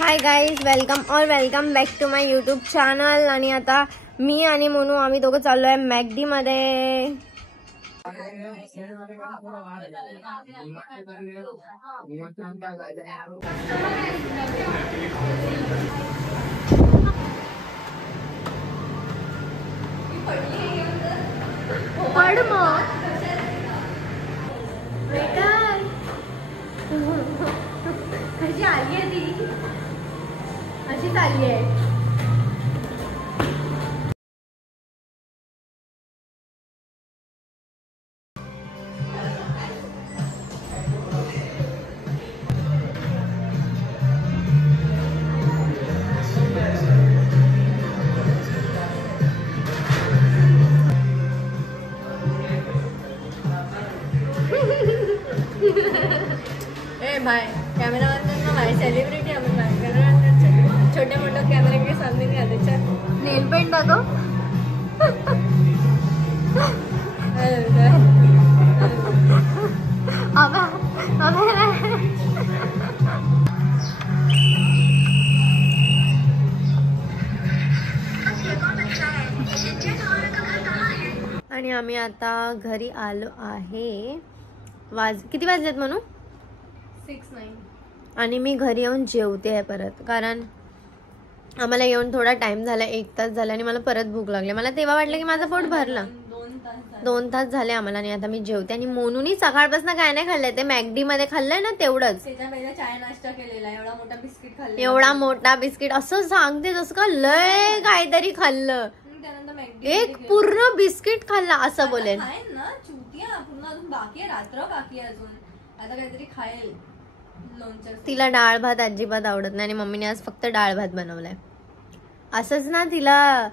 High guys, welcome back to my YouTube channel. आणि आता मी आणि मोनू आम्ही दोघं चाललोय मॅकडी मध्ये. पड मग बेटा कशी आली आहे ती, अशीच आली आहे. भाई कैमरा करना भाई, सेलिब्रिटी है भाई, छोटे मोटे कैमरे के सामने नहीं आते. चल नेल पेंट दाखव. आणि आम्ही आता घरी आलो आहे. किती वाजलेत म्हणू? 6-9. आणि मी घरी येऊन जेवते आहे परत, कारण आम्हाला येऊन थोडा टाइम झाला, 1 तास झाला आणि मला परत भूक लागली. मला तेव्हा वाटलं की माझं पोट भरलं. 2 तास झाले आम्हाला. आणि आता मी जेवते. आणि मोनूनी सकाळपासून काय नाही खाल्लंय, ते मॅकडी मध्ये खाल्लंय ना तेवढंच. चाय नाश्ता केलेला, एवढा मोठा बिस्किट खाल्ला. एवढा मोठा बिस्किट असं सांगते जसं का लय काहीतरी खाल्लं. एक पूर्ण बिस्किट खाल्ला असं बोलेल ना. चुतिया पूर्ण अजून बाकी आहे, रात्र बाकी आहे अजून. आता काहीतरी खाईल. तिला डाळ भात अजिबात आवडत नाही आणि मम्मीने आज फक्त डाळ भात बनवलाय. असंच ना, तिला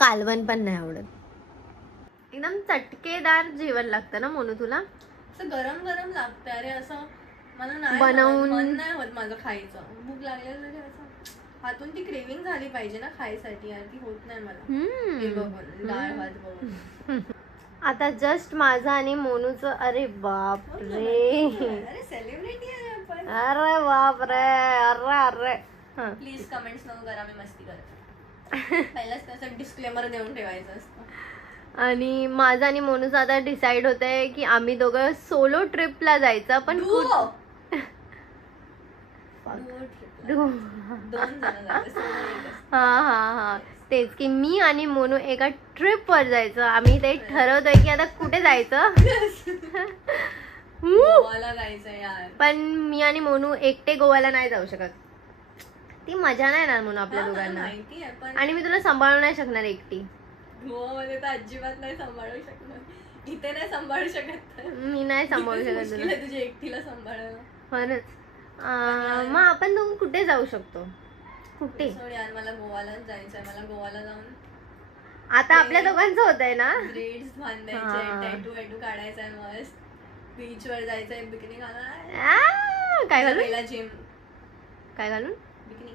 कालवण पण नाही आवडत. एकदम चटकेदार जेवण लागतं ना मोनू तुला? असं गरम गरम लागतं. अरे असं मला नाही बनवून मन नाही होत माझं खायचं. भूक लागल्यासाठी असं हातून ती क्रेविंग झाली पाहिजे ना खायसाठी, आणि ती होत नाही मला हे बघून, डाळ भात बघून. आता जस्ट माझं आणि मोनूचं. अरे बाप रे, अरे सेलिब्रिटी आहे आपण. अरे बाप रे, अरे अरे. प्लीज कमेंट्स नको करा, मी मस्ती करते. पहिलाच त्याचं डिस्क्लेमर देऊन ठेवायचं असतं. आणि माझं आणि मोनूचं आता डिसाइड होत आहे की आम्ही दोघं सोलो ट्रिपला जायचं. पण हा तेच की मी आणि मोनू एका ट्रिप वर जायचं. आम्ही ते ठरवतोय की आता कुठे जायचं. गोवाला जायचं यार. पण मी आणि मोनू एकटे गोव्याला नाही जाऊ शकत. ती मजा नाही ना म्हणून आपल्या दोघांना. आणि मी तुला सांभाळू नाही शकणार एकटी. गोवामध्ये तर अजिबात नाही सांभाळू शकणार. इथे नाही सांभाळू शकत. मी नाही सांभाळू शकत तुला, तुझ्या एकटीला सांभाळायला. खरंच. मग आपण दोघं कुठे जाऊ शकतो? कुठे? यार मला गोवालाच जायचंय. मला गोवाला जाऊन आता आपल्या दोघांचं होत आहे ना, ब्रेड्स बांधायचे, टॅटू काढायचंय, मस्त बीच वर जायचंय, बिकिनी घालून. काय घालून? पहिला जिम. काय घालून? बिकिनी.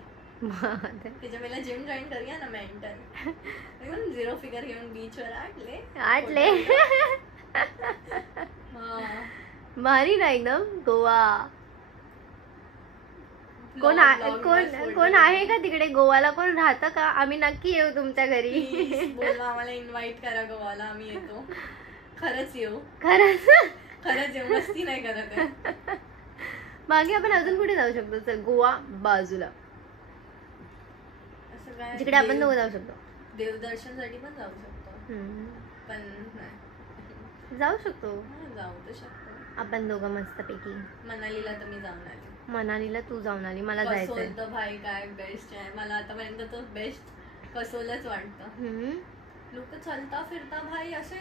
त्याच्या पहिला जिम जॉईन करूया ना, मेंटल 0 फिगर घेऊन बीच वर आटले. भारी ना एकदम गोवा. कोण आहे का तिकडे गोवाला? कोण राहतं का? आम्ही नक्की येऊ तुमच्या घरी. बोलवा, आम्हाला इन्व्हाइट करा गोवाला, आम्ही येतो. खरंच येऊ. मस्ती नाही करत. मागे आपण अजून कुठे जाऊ शकतो? चल गोवा बाजूला, जिकडे आपण दोघं जाऊ शकतो. देवदर्शनसाठी पण जाऊ शकतो. पण जाऊ शकतो. जाऊ तर शकतो आपण दोघं मस्तपैकी. मनालीला तर मी जाऊन आले. मनालीला तू जाऊन आली, मला जायचंय. कसोल भाई काय बेस्ट आहे. मला आतापर्यंत तो बेस्ट कसोलच वाटतं. लोक चालता फिरता भाई, असे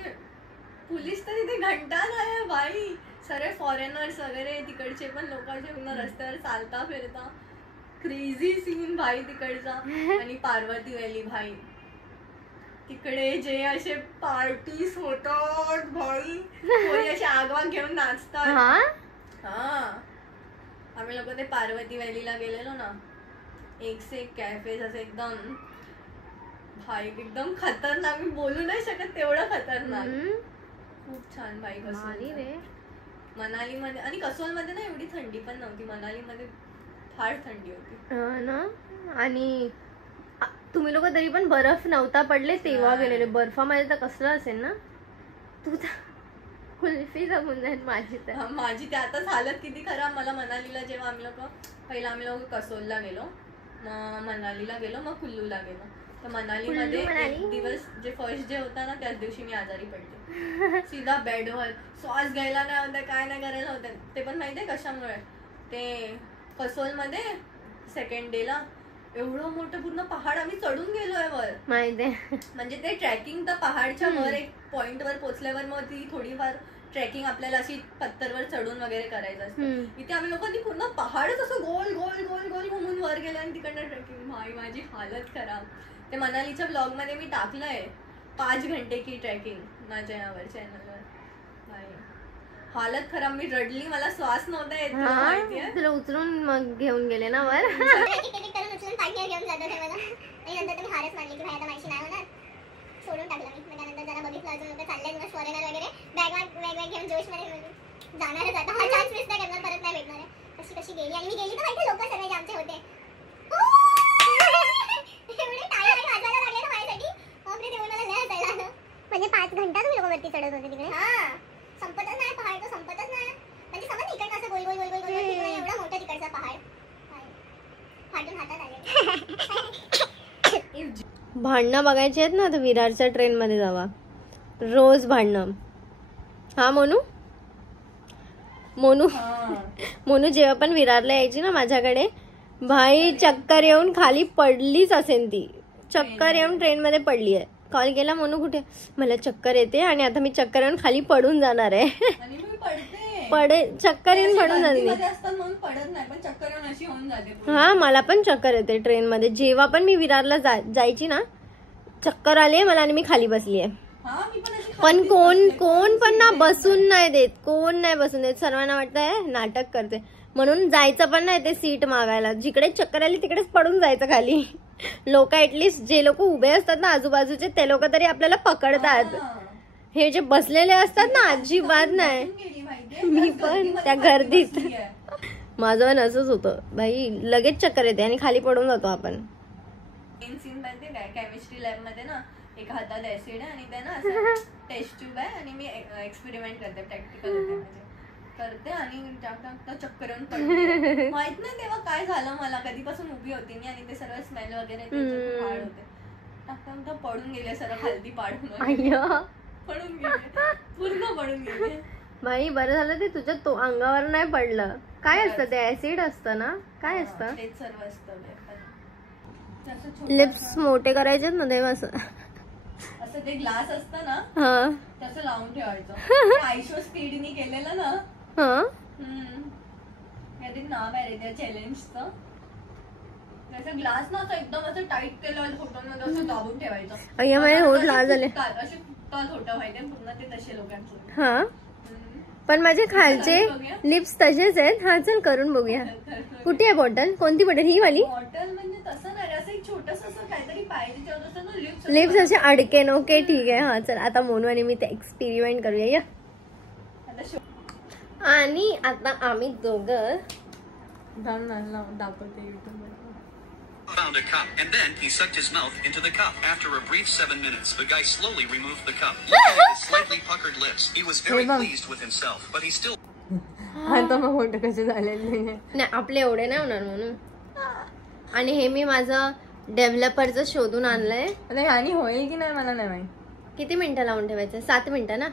पोलीस तर इथे घंटा नाही भाई. सगळे फॉरेनर्स वगैरे तिकडचे पण लोक असे रस्त्यावर चालता फिरता. क्रेझी सीन भाई तिकडचा. आणि पार्वती व्हॅली भाई, तिकडे जे असे पार्टीज होतात भाई, कोणी असे आगवा घेऊन नाचतात. आम्ही लोक ते पार्वती व्हॅलीला गेलेलो ना, एक से एक कॅफेज असे एकदम भाई, एकदम खतरनाक. मी बोलू नाही शकत तेवढं खतरनाक. खूप छान भाई. मनालीमध्ये आणि कसोलमध्ये ना एवढी थंडी पण नव्हती, मनालीमध्ये फार थंडी होती ना. आणि तुम्ही लोक तरी पण बर्फ नव्हता पडले तेव्हा गेलेले, बर्फामध्ये तर कसलं असेल ना. तू तर कुल्फी जमून जाईल माझी तर. माझी ते आताच हालत किती खराब. मला मनालीला जेव्हा आम्ही लोक कसोलला गेलो, मग मनालीला गेलो, मग कुल्लूला गेलो. तर मनालीमध्ये एक दिवस जे फर्स्ट डे होता ना त्याच दिवशी मी आजारी पडले. सीधा बेडवर, श्वास घ्यायला नाही होतं, काय नाही करायला होतं. ते पण माहितीये कशामुळे, ते कसोलमध्ये सेकंड डेला एवढं मोठं पूर्ण पहाड आम्ही चढून गेलोय वर, माहितीये. म्हणजे ते ट्रॅकिंग तर पहाडच्या वर एक पॉइंट वर पोहोचल्यावर मग ती थोडीफार ट्रेकिंग आपल्याला अशी पत्थरवर चढून वगैरे करायचं असतं. इथे आम्ही लोकांनी पूर्ण पहाडच असं गोल गोल गोल गोल घुमून वर गेलो आणि तिकडनं ट्रेकिंग. माझी हालत खराब. ते मनालीच्या ब्लॉग मध्ये मी टाकलंय 5 घंटे की ट्रेकिंग माझ्या यावर चॅनलवर. हालत खराब, मी रडली, मला श्वास नव्हता येत. माहितीये तुला उचलून मग घेऊन गेले ना वर. सोडून टाकलं मी. त्यानंतर जरा बघितलं अजून लोक चालले मग फॉरेनर वगैरे बॅग घेऊन जोश मध्ये जाणारच आता. हा चान्स मिस नाही करणार, परत नाही भेटणार आहे. कशी गेली आणि मी गेली तर माहिती लोक सर्व आमचे होते. एवढे टायर वाजायला लागले ना माझ्यासाठी, बापरे तेव्हा मला लय हसायला आलं. म्हणजे 5 घंटा तुम्ही लोक वरती चढत होते तिकडे. हा, संपतच नाही पहाड, तो संपतच नाही. म्हणजे समज इकडनं असं गोल गोल गोल गोल गोल एवढा मोठा तिकडचा पहाड. फाटून हातात आले. भांडणं बघायची आहेत ना तर विरारच्या ट्रेन मध्ये जावा, रोज भांडणं. हा मोनू मोनू जेव्हा पण विरारला यायची ना माझ्याकडे, भाई चक्कर येऊन खाली पडलीच असेल ती. चक्कर येऊन ट्रेन मध्ये पडली आहे. कॉल केला, मोनू कुठे, मला चक्कर येते आणि आता मी चक्कर येऊन खाली पडून जाणार आहे. चक्कर येऊन पडून जाते. हा, मला पण चक्कर येते ट्रेन मध्ये. जेव्हा पण मी विरारला जायची ना, चक्कर आली मला आणि मी खाली बसली आहे. पण कोण पण ना बसून नाही देत, कोण नाही बसून देत. सर्वांना वाटतंय नाटक करते म्हणून जायचं पण नाही ते सीट मागायला. जिकडे चक्कर आली तिकडेच पडून जायचं खाली. लोक ऍटलिस्ट जे लोक उभे असतात ना आजूबाजूचे ते लोक तरी आपल्याला पकडतात. हे जे बसलेले असतात ना अजिबात नाही. मी पण त्या गर्दीत माझं पण असंच होतं भाई, लगेच चक्कर येते आणि खाली पडून जातो आपण. सीन माहितीये काय, केमिस्ट्री लॅब मध्ये ना एका हातात ऍसिड आहे आणि त्या ना असं टेस्ट ट्यूब आहे आणि मी एक्सपेरिमेंट करते, प्रॅक्टिकल होते करते आणि टाकता चक्कर येऊन पडते. माहित नाही तेव्हा काय झालं मला, कधीपासून उभी होती मी आणि ते सर्व स्मेल वगैरे हाड होते. टाकता पडून गेले सर्व खालती पाडून, पडून गेले पूर्ण पडून गेले. भाई बरं झालं ते तुझ्या तो अंगावर नाही पडलं. काय असतं ते, ऍसिड असतं ना, काय असतं ते सर्व असतं. लिप्स मोठे करायचे ना तेव्हा असं ते ग्लास असतं ना तसं लावून ठेवायचं. आयशो स्पीडनी केलेलं ना. नाव आहे रे त्या चॅलेंजचं. त्याचं ग्लास ना असं एकदम असं टाईट केलं फोटोमध्ये असं दाबून ठेवायचं. होत लाल झाले असे खोटं व्हायचे पूर्ण ते तसे लोकांचे. हा, पण माझे खालचे लिप्स तसेच आहेत. हा चल करून बघूया. कुठे आहे बॉटल, कोणती बॉटल, ही वाली? बॉटल म्हणजे तसं नाही, असं एक छोटस असं काहीतरी पाहिजे लिप्स असे अडकेन. ओके ठीक आहे. हा चल आता मोनू आणि मी ते एक्सपेरिमेंट करूया या. आणि आता आम्ही दोघं दाखवते YouTube. Found a cup and then he sucked his mouth into the cup. After a brief 7 minutes, the guy slowly removed the cup. Looking at his slightly puckered lips, he was very pleased with himself, but he still. आता मग photo कसे झालेले नाही, आपले एवढे नाही होणार म्हणून. आणि हे मी माझं डेव्हलपरचं शोधून आणलंय. आणि होईल की नाही मला नाही माहिती. किती मिनिटं लावून ठेवायचं, 7 मिनिटं ना.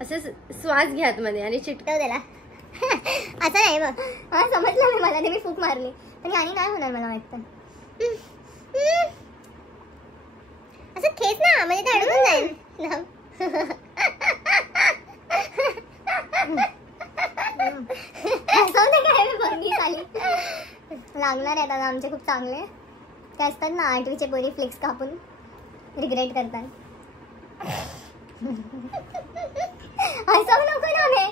असे श्वास घ्या मध्ये आणि चिटकव त्याला. असं नाही बघ, समजलं मी, मला ते मी फूक मारली पण आणि काय होणार मला वाटतं. असं खेच ना, म्हणजे ते अडकून जाईल. लागणार आहेत आता आमचे खूप चांगले. ते असतात ना 8वीचे पोरी फ्लेक्स कापून रिग्रेट करतात. असं नको ना रे.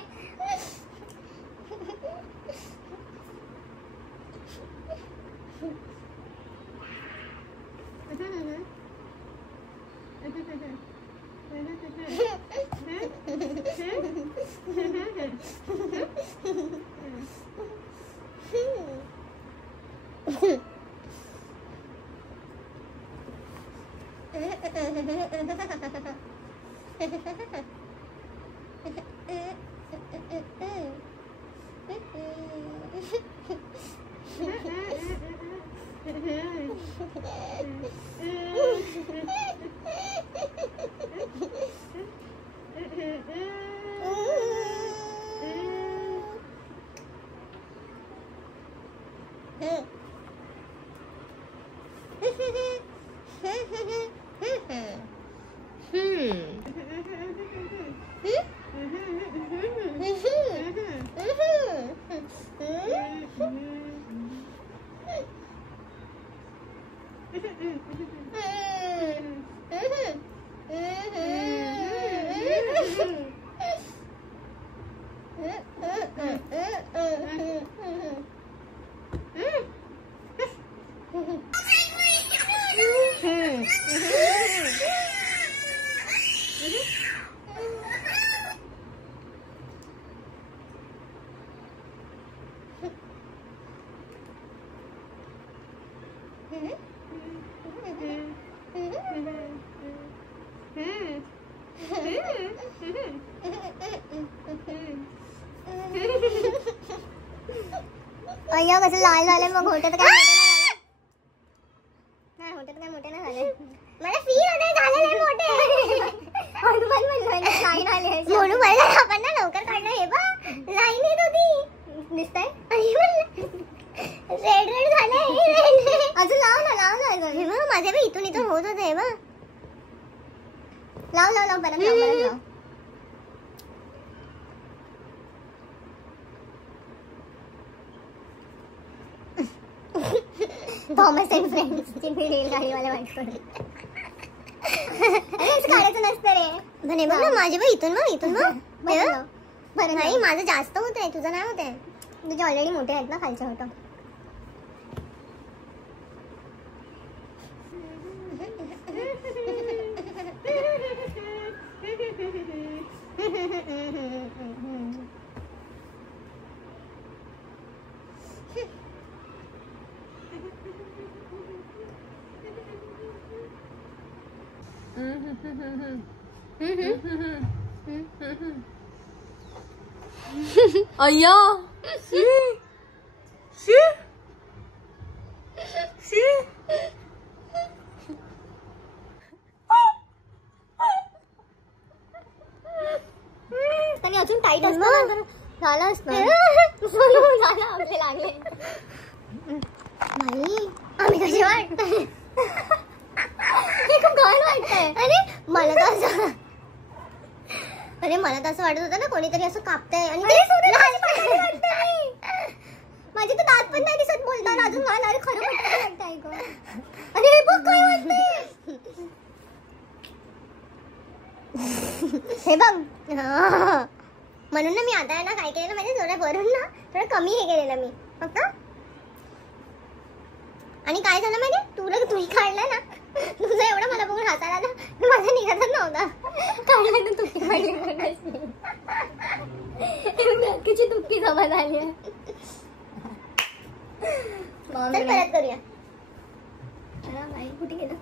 अय्या कसं लाल झाले मग होते तर काय नाही होते तर काय मोठे नाही झाले मला फील होते झालेले मोठे हनुमान म्हणलं लाईन आले म्हणून म्हणलं आपण ना लवकर काढलं हे बा लाईन येत होती दिसतंय रेड रेड झाले अजून लाव ना हे बघ माझे बी इथून होत होते हे बघ लाव परत लाव थॉमस अँड फ्रेंड्स ची रेलगाडी वाला वाटतो काढायचं नसतं रे म्हणे बघ ना माझे बघ इथून बरं नाही माझं जास्त होत आहे तुझं नाही होत आहे तुझे ऑलरेडी मोठे आहेत ना खालच्या होतं अय्या आणि अजून टाईट असतं झालं असतं झालं आपले लागले नाही आम्ही कसे वाटतंय खूप घाण वाटतंय अरे मला तर असं वाटत होतं ना कोणीतरी असं कापतंय आणि माझे तर दात पण नाही दिसत बोलताना अजून घाण अरे खरं वाटतंय ग अरे हे बघ काय वाटतंय हे बघ म्हणून ना मी आता ना काय केलं म्हणजे थोड्या भरून ना थोडं कमी हे केलेलं मी फक्त आणि काय झालं माहिती तुही काढला ना तुझं एवढं मला बघून हसायला ना माझा निघतच नव्हता काढला ना तुकी काढली नक्कीची तुक्की जमा झाली आहे परत करूया कुठे गेलं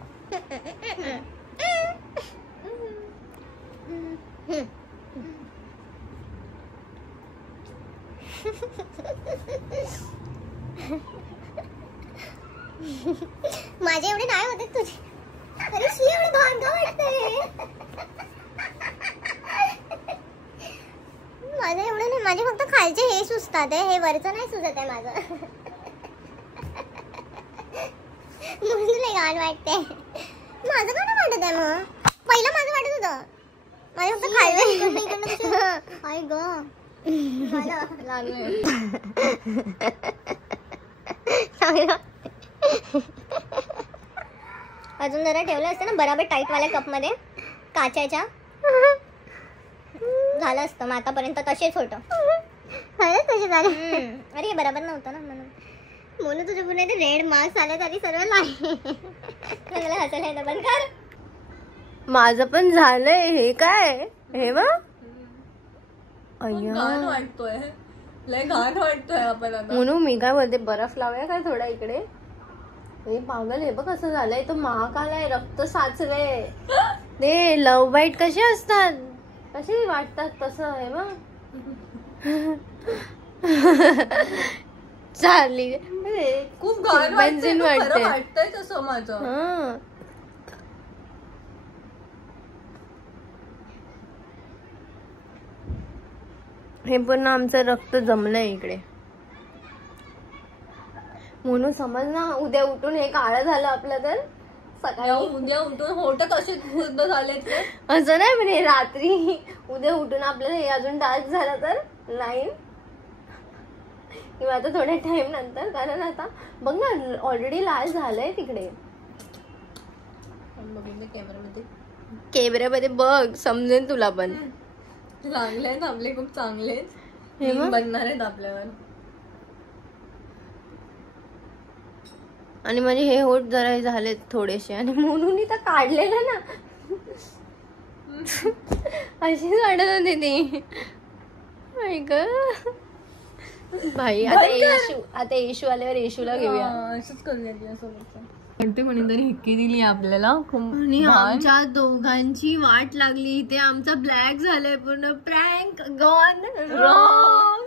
माझे एवढे नाही होते तुझे अरे शी एवढं घाण का वाटतंय माझं एवढं नाही माझे फक्त खालचे हे सुचतात हे वरचं नाही सुचत आहे माझं म्हणून तुला घाण वाटते माझं का नाही वाटत आहे मग पहिलं माझं वाटत होतं माझे फक्त खायला आई ग अजून जरा ठेवलं असतं ना बराबर टाईट वाल्या कप मध्ये काचेच्या झालं असतं मग आतापर्यंत तसेच होतं तसे झाले अरे बराबर नव्हतं ना म्हणून तुझ्या पुन्हा रेड मार्क्स आले तरी सर्व नाही मला हसायला येतं पण कर माझं पण झालंय हे काय हे बघ घाण वाटतोय लय घाण वाटतोय आपण आता म्हणून मी काय बोलते बर्फ लावूया काय थोडा इकडे हे पागल हे बघ कसं झालंय, तो महाग आलाय, रक्त साचलंय. ते लव्ह बाईट कसे असतात, कसे वाटतात तसं आहे मग. चालली खूप घाण बेंझिन वाटते. वाटतंय तसं माझं. हे पूर्ण आमचं रक्त जमलंय इकडे. म्हणून समज ना उद्या उठून हे काळं झालं आपलं तर सकाळी उद्या उठून होत तसेच शुद्ध झाले. असं नाही म्हणजे रात्री उद्या उठून आपल्याला हे अजून डार्क झालं तर नाही, किंवा आता थोड्या टाइम नंतर. कारण आता बघ ना ऑलरेडी लाल झालंय तिकडे कॅमेऱ्यामध्ये बघ, समजेल तुला. पण चांगले आहेत आपले, खूप चांगले हे बघ. बनणार आहेत आपल्यावर. आणि म्हणजे हे होट जरा झाले थोडेसे, आणि म्हणून तर काढलेलं ना अशीच वाटत होती ती. भाई आता येशू आल्यावर येशूला घेऊया. असंच करूया सोबत. कोणीतरी हिक्की दिली आपल्याला. आणि आमच्या दोघांची वाट लागली. इथे आमचा ब्लॅक झालाय पूर्ण. Prank gone wrong.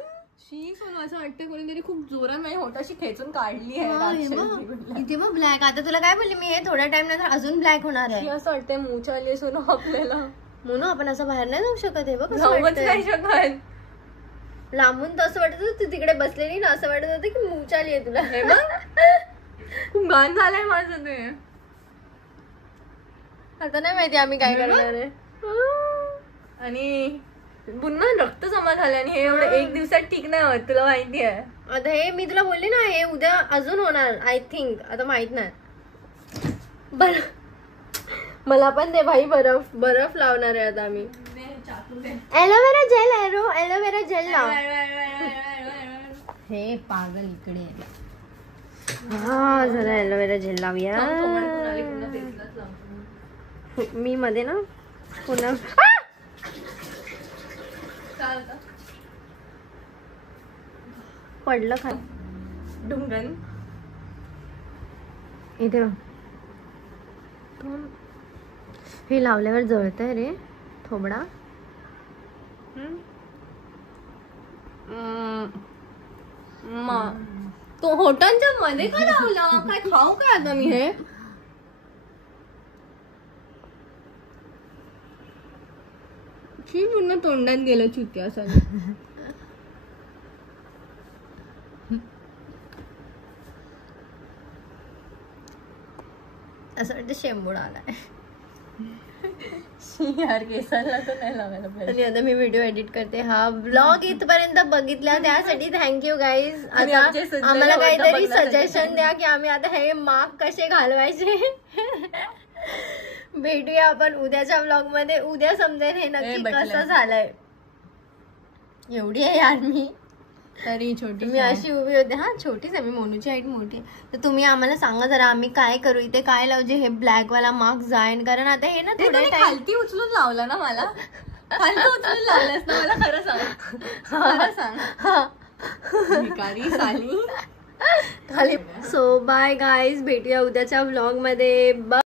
असं वाटतं कोणीतरी खूप जोरात माझी होटाशी खेचून काढली आहे. इथे मग ब्लॅक. आता तुला काय बोलली मी, हे थोड्या टाइम नंतर अजून ब्लॅक होणार आहे. असं वाटतंय मूछ आली सोनो आपल्याला. म्हणून आपण असं बाहेर नाही जाऊ शकत. हे बघ नाही शकत. लांबून तर असं वाटत होतं तू तिकडे बसलेली ना, असं वाटत होतं की मूछ आली आहे तुला. हे बघ खूप घाण झालंय माझं ते. आता नाही माहिती आम्ही काय करणार आहे. आणि पुन्हा रक्त जमा झालं आणि हे एवढं एक दिवसात ठीक नाही होत, तुला माहिती आहे. आता हे मी तुला बोलली ना, हे उद्या अजून होणार आय थिंक. आता माहित नाही. मला पण दे भाई, बर्फ लावणार आहे आता आम्ही. एलोवेरा जेल आहे, एलोवेरा जेल लाव. हे पागल इकडे. हा जरा एलोवेरा जेल लावूया. मी मध्ये ना पुन्हा पडलं खाली ढुंगण. इथे हे लावल्यावर जळतंय रे थोबडा. तो होटांच्या मध्ये का लावला? काय खाऊ काय आता मी हे? पूर्ण तोंडात गेलं चुत्या असं. असं वाटतं शेंबूड आलाय. यार केसाला तर नाही लावायला पाहिजे. आणि आता मी व्हिडिओ एडिट करते. हा ब्लॉग इथपर्यंत बघितला त्यासाठी थँक्यू गाईज. आता आम्हाला काहीतरी सजेशन द्या की आम्ही आता हे मार्क कसे घालवायचे. भेटूया आपण उद्याच्या ब्लॉग मध्ये. उद्या समजेल हे नक्की कसं झालंय. एवढी आहे यार मी तरी छोटी. मी अशी उभी होते. हा छोटीच आहे मी, मोनूची हाईट मोठी आहे. तर तुम्ही आम्हाला सांगा जरा आम्ही काय करू, इथे काय लावू जे हे ब्लॅक वाला मार्क जाईन. कारण आता हे ना थोड्या टाइम खालती उचलून लावला ना मला. खालती उचलून लावलंस ना मला. खरं सांग, खरं सांग. भिकारी साली. खाली. सो बाय गाईज, भेटूया उद्याच्या व्लॉग मध्ये.